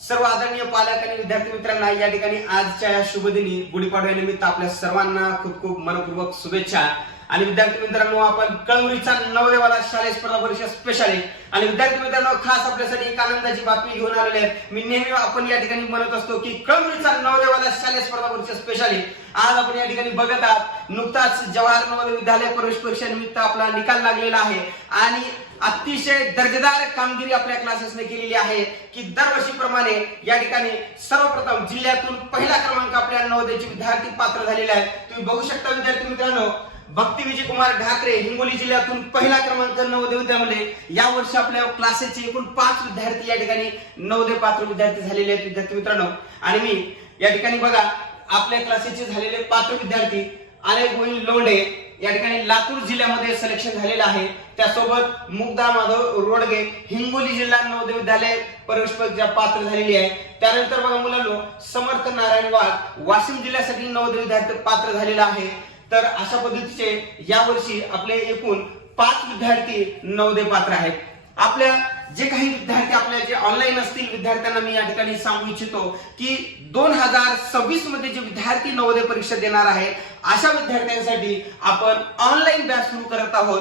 सर्व आदरणीय पालक आणि विद्यार्थी मित्रांना या ठिकाणी आजच्या या शुभदिनी गुढीपाडव्यानिमित्त आपल्या सर्वांना खूप खूप मनपूर्वक शुभेच्छा। आणि विद्यार्थी मित्रांनो, आपण कळमुरीचा नवोदयवाला शालेय स्पर्धा परीक्षा स्पेशल आहे आणि विद्यार्थी मित्रांनो, खास आपल्यासाठी एक आनंदाची बातमी घेऊन आलेली आहे। मी नेहमी आपण या ठिकाणी म्हणत असतो की कळमुरीचा नवोदयवाला शालेय स्पर्धा परीक्षा स्पेशल आहे। आज आपण या ठिकाणी बघत आहात, नुकताच जवाहर नवोदय विद्यालय प्रवेश परीक्षा निमित्त आपला निकाल लागलेला आहे आणि अतिशय दर्जेदार कामगिरी आपल्या क्लासेसने केलेली आहे की दरवर्षीप्रमाणे या ठिकाणी सर्वप्रथम जिल्ह्यातून पहिला क्रमांक आपल्या नवोदयचे विद्यार्थी पात्र झालेले आहेत। तुम्ही बघू शकता विद्यार्थी मित्रांनो, भक्ती विजय कुमार ढाकरे हिंगोली जिल्ह्यातून पहिला क्रमांक नवोदय विद्यालयामध्ये या वर्षी आपल्या क्लासेसचे एकूण 5 विद्यार्थी या ठिकाणी नवोदय पात्र विद्यार्थी झालेले आहेत विद्यार्थी मित्रांनो। आणि मी या ठिकाणी बघा, आपल्या क्लासेसचे झालेले पात्र विद्यार्थी अनेक गोविंद लोंढे या ठिकाणी लातूर जिल्ह्यामध्ये सिलेक्शन झालेलं आहे। त्यासोबत मुग्धा माधव रोडगे हिंगोली जिल्हा नवोदय विद्यालय प्रवेश परीक्षा पात्र झालेली आहे। त्यानंतर बघा मुलांनो, समर्थ नारायण वाघ वाशिम जिल्ह्यासाठी नवोदय विद्यार्थी पात्र झालेला आहे। तर अशा पद्धतीचे यावर्षी आपले एकूण 5 विद्यार्थी नवोदय पात्र आहेत। आपल्या जे काही विद्यार्थी आपल्या जे ऑनलाईन असतील विद्यार्थ्यांना मी या ठिकाणी सांगू इच्छितो की 2026 मध्ये जे विद्यार्थी नवोदय परीक्षा देणार आहे अशा विद्यार्थ्यांसाठी आपण ऑनलाईन बॅच सुरू करत आहोत।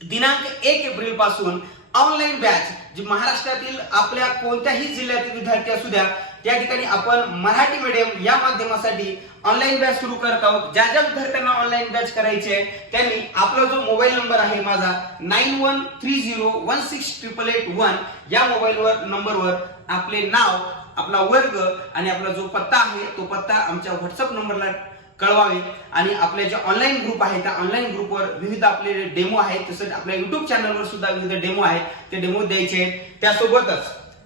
दिनांक 1 एप्रिल पासून ऑनलाईन बॅच जी महाराष्ट्रातील आपल्या कोणत्याही जिल्ह्यातील विद्यार्थी असू द्या, त्या ठिकाणी आपण मराठी मीडियम या माध्यमासाठी ऑनलाईन बॅच सुरू करत आहोत। ज्या ज्या विद्यार्थ्यांना ऑनलाईन बॅच करायची आहे त्यांनी आपला जो मोबाईल नंबर आहे माझा 9130168881 या मोबाईल नंबरवर आपले नाव, आपला वर्ग आणि आपला जो पत्ता आहे तो पत्ता आमच्या व्हॉट्सअप नंबरला कळवावे। आणि आपले जे ऑनलाईन ग्रुप आहे त्या ऑनलाईन ग्रुपवर विविध आपले डेमो आहेत, तसंच आपल्या युट्यूब चॅनलवर सुद्धा विविध डेमो आहेत, ते डेमो द्यायचे आहेत। त्यासोबतच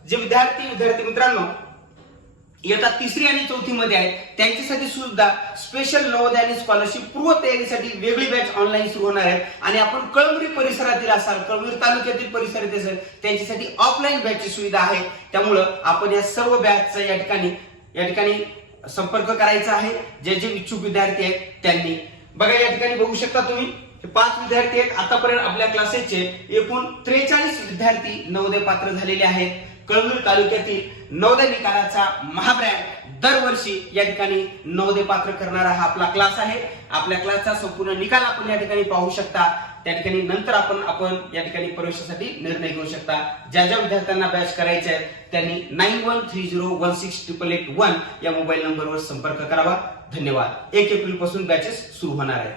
जे विद्यार्थी मित्रांनो इयत्ता 3री आणि 4थी मध्ये आहेत त्यांच्यासाठी सुद्धा स्पेशल नवोदय आणि स्कॉलरशिप पूर्व तयारीसाठी वेगळी बॅच ऑनलाईन सुरू होणार आहे। आणि आपण कळमुरी परिसरातील असाल, कळमुरी तालुक्यातील परिसरातील असेल त्यांच्यासाठी ऑफलाईन बॅचची सुविधा आहे। त्यामुळे आपण या सर्व बॅचचा या ठिकाणी संपर्क करायचा आहे। जे जे इच्छुक विद्यार्थी आहेत त्यांनी बघा, या ठिकाणी बघू शकता तुम्ही 5 विद्यार्थी आहेत। आतापर्यंत आपल्या क्लासेसचे एकूण 43 विद्यार्थी नवोदय पात्र झालेले आहेत। कळमुरी तालुक्यातील नवोदय निकालाचा महाब्रँड दरवर्षी या ठिकाणी नवोदय पात्र करणारा हा आपला क्लास आहे। आपल्या क्लासचा संपूर्ण निकाल आपण या ठिकाणी पाहू शकता। त्या ठिकाणी नंतर आपण या ठिकाणी प्रवेशासाठी निर्णय घेऊ शकता। ज्या ज्या विद्यार्थ्यांना बॅच करायचे आहे त्यांनी 9130168881 या मोबाईल नंबरवर संपर्क करावा। धन्यवाद। 1 एप्रिल पासून बॅचेस सुरू होणार आहेत।